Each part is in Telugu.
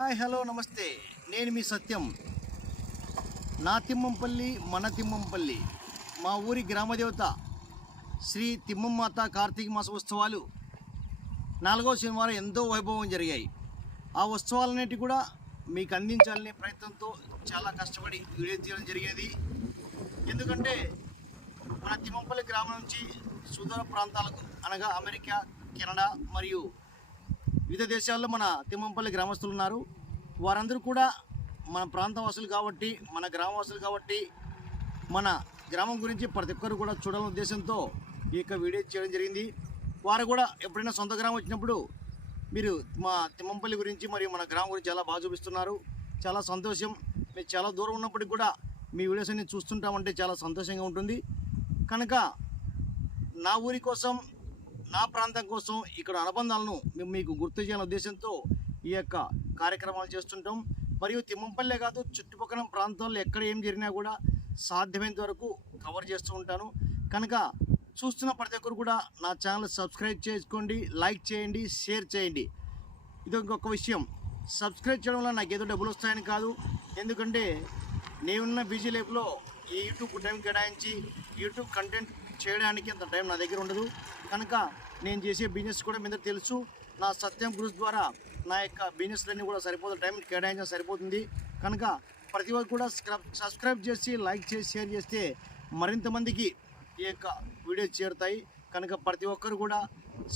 హాయ్ హలో నమస్తే. నేను మీ సత్యం. నా తిమ్మంపల్లి మన తిమ్మంపల్లి మా ఊరి గ్రామదేవత శ్రీ తిమ్మమాత కార్తీక మాస ఉత్సవాలు నాలుగో శనివారం ఎంతో వైభవం జరిగాయి. ఆ ఉత్సవాలన్నిటి కూడా మీకు అందించాలనే ప్రయత్నంతో చాలా కష్టపడి వీడియో తీయడం జరిగేది. ఎందుకంటే మన తిమ్మంపల్లి గ్రామం నుంచి సుదూర ప్రాంతాలకు అనగా అమెరికా కెనడా మరియు వివిధ దేశాల్లో మన తిమ్మంపల్లి గ్రామస్తులు ఉన్నారు. వారందరూ కూడా మన ప్రాంతవాసులు కాబట్టి మన గ్రామవాసులు కాబట్టి మన గ్రామం గురించి ప్రతి ఒక్కరు కూడా చూడాలనే ఉద్దేశంతో ఈ యొక్క వీడియో చేయడం జరిగింది. వారు కూడా ఎప్పుడైనా సొంత గ్రామం వచ్చినప్పుడు మీరు మా తిమ్మంపల్లి గురించి మరియు మన గ్రామం గురించి చాలా బాగా చూపిస్తున్నారు. చాలా సంతోషం. మీరు చాలా దూరం ఉన్నప్పటికి కూడా మీ వీడియోస్ అన్ని చూస్తుంటామంటే చాలా సంతోషంగా ఉంటుంది. కనుక నా ఊరి కోసం నా ప్రాంతం కోసం ఇక్కడ అనుబంధాలను మేము మీకు గుర్తు చేయాలనే ఉద్దేశంతో ఈ యొక్క కార్యక్రమాలు చేస్తుంటాం. మరియు తిమ్మంపల్లె కాదు చుట్టుపక్కల ప్రాంతాల్లో ఎక్కడ ఏం జరిగినా కూడా సాధ్యమైనంత వరకు కవర్ చేస్తూ ఉంటాను. కనుక చూస్తున్న ప్రతి ఒక్కరు కూడా నా ఛానల్ సబ్స్క్రైబ్ చేసుకోండి లైక్ చేయండి షేర్ చేయండి. ఇది ఇంకొక విషయం. సబ్స్క్రైబ్ చేయడం వల్ల నాకు ఏదో డబ్బులు వస్తాయని కాదు. ఎందుకంటే నేనున్న బిజీ లైఫ్లో ఈ యూట్యూబ్ టైం కేటాయించి యూట్యూబ్ కంటెంట్ చేయడానికి అంత టైం నా దగ్గర ఉండదు. కనుక నేను చేసే బిజినెస్ కూడా మీద తెలుసు. నా సత్యం గ్రూప్ ద్వారా నా యొక్క బిజినెస్లన్నీ కూడా సరిపోతుంది టైం కేటాయించడం సరిపోతుంది. కనుక ప్రతి ఒక్కరు కూడా స్క్రబ్ సబ్స్క్రైబ్ చేసి లైక్ చేసి షేర్ చేస్తే మరింత మందికి ఈ యొక్క వీడియోస్ చేరుతాయి. కనుక ప్రతి ఒక్కరు కూడా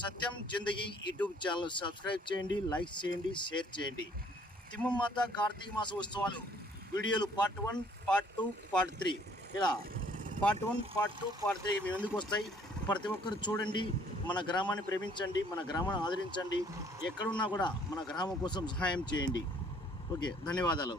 Satyam Zindagi YouTube channel subscribe చేయండి లైక్ చేయండి షేర్ చేయండి. తిమ్మమాత కార్తీక మాస ఉత్సవాలు వీడియోలు part one part two part three ఇలా part one part two part three మీ ముందుకు వస్తాయి. ప్రతి ఒక్కరు చూడండి. మన గ్రామాన్ని ప్రేమించండి మన గ్రామాన్ని ఆదరించండి. ఎక్కడున్నా కూడా మన గ్రామం కోసం సహాయం చేయండి. ఓకే ధన్యవాదాలు.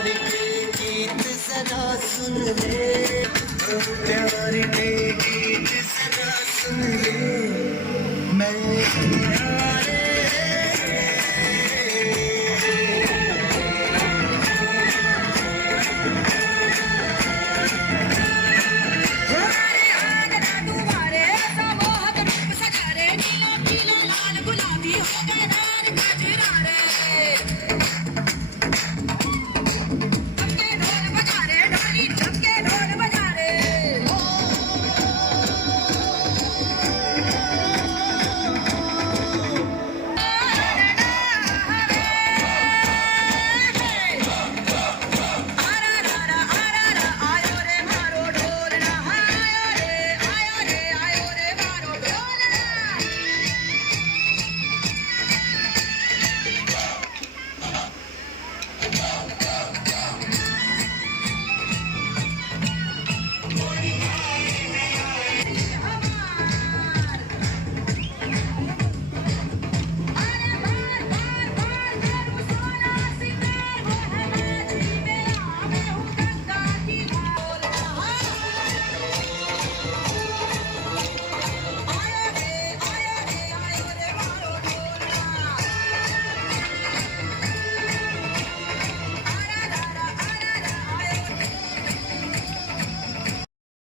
प्यार के गीत सदा सुन ले ओ प्यार के गीत सदा सुन ले मैं